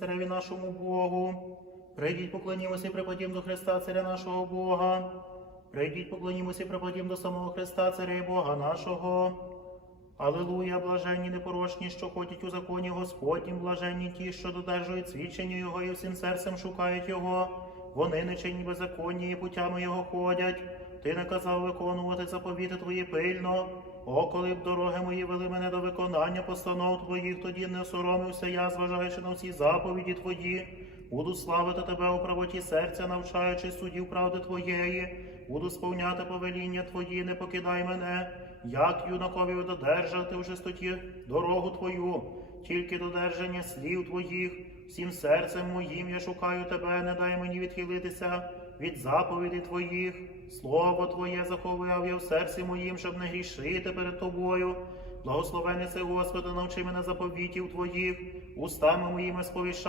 цареві нашому Богу. Прийдіть, поклонімося і припадім до Христа, царя нашого Бога. Прийдіть, поклонімося і припадім до самого Христа, царя і Бога нашого. Алилуя, блаженні непорочні, що ходять у законі Господнім, блаженні ті, що додержують свідчення Його і всім серцем шукають Його. Вони не чинні беззаконні і путями Його ходять. Ти наказав виконувати заповіти Твої пильно. О, коли б дороги мої вели мене до виконання постанов Твоїх, тоді не соромився я, зважаючи на всі заповіді Твої. Буду славити Тебе у правоті серця, навчаючи судів правди Твоєї. Буду сповняти повеління Твої, не покидай мене, як юнакові додержати в чистоті дорогу Твою, тільки додержання слів Твоїх, всім серцем моїм я шукаю Тебе, не дай мені відхилитися від заповідей Твоїх. Слово Твоє заховав я в серці моїм, щоб не грішити перед Тобою. Благословений це, Господи, навчи мене заповітів Твоїх, устами моїми сповіщай.